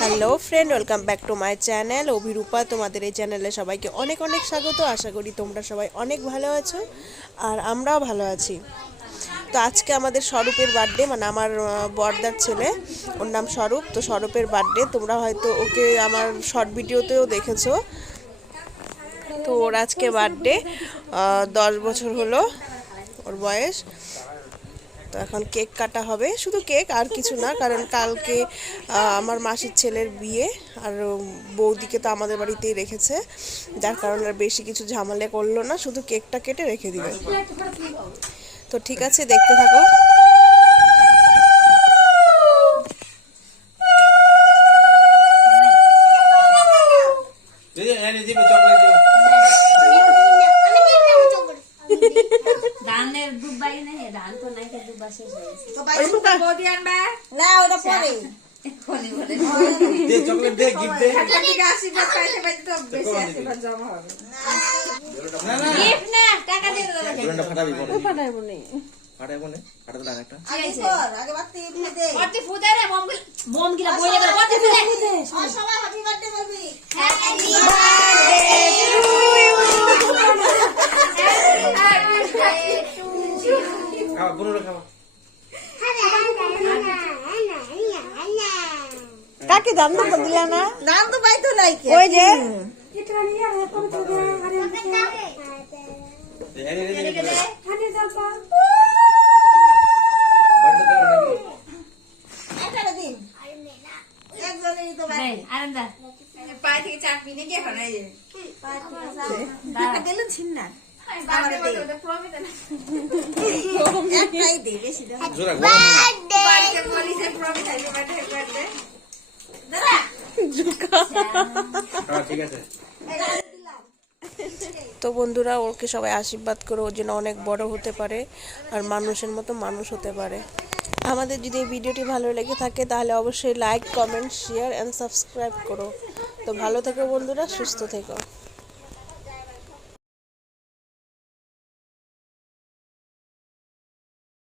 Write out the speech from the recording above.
Hello friend welcome back to my channel. Abhirupa তোমাদের এই চ্যানেলে সবাইকে অনেক অনেক স্বাগত। আশা করি তোমরা সবাই অনেক ভালো আছো আর আমরাও ভালো আছি। তো আজকে আমাদের স্বরূপের বার্থডে মানে আমার আহ, বড়দার ছেলে ওর নাম স্বরূপ। তো স্বরূপের বার্থডে তোমরা হয়তো ওকে আমার শর্ট ভিডিওতেও দেখেছ। তো ওর আজকে বার্থডে দশ বছর হলো ওর বয়স। তো এখন কেক কাটা হবে। শুধু কেক আর কিছু না, কারণ কালকে আমার মাসির ছেলের বিয়ে, আর বৌদিকে তো আমাদের বাড়িতেই রেখেছে। যার কারণে আর বেশি কিছু ঝামেলা করল না, শুধু কেকটা কেটে রেখে দিবে। তো ঠিক আছে, দেখতে থাকো। নে ফাটাতে লাগ একটা। আগে কর আগে বাড়তে ইউপি দে। করতে ফুদে রে বম গিলা বম গিলা ফুদে। আর সবাই হ্যাপি বার্থডে বলবি খাওয়া বুনুরে খাওয়া কাকে দাম তো দিলা না? নাম তো পাইতো লাইকে ওই যে। দে এনে এনে দে। বাড়িতে দাও নাকি একটা দিন একজনেরই তো বন্ধুরা ওকে সবাই আশীর্বাদ করে ওর জন্য অনেক বড় হতে পারে আর মানুষের মতো মানুষ হতে পারে। আমাদের যদি এই ভিডিওটি ভালো লেগে থাকে তাহলে অবশ্যই like comment share and subscribe করো। তো ভালো থেকো বন্ধুরা সুস্থ থেকো।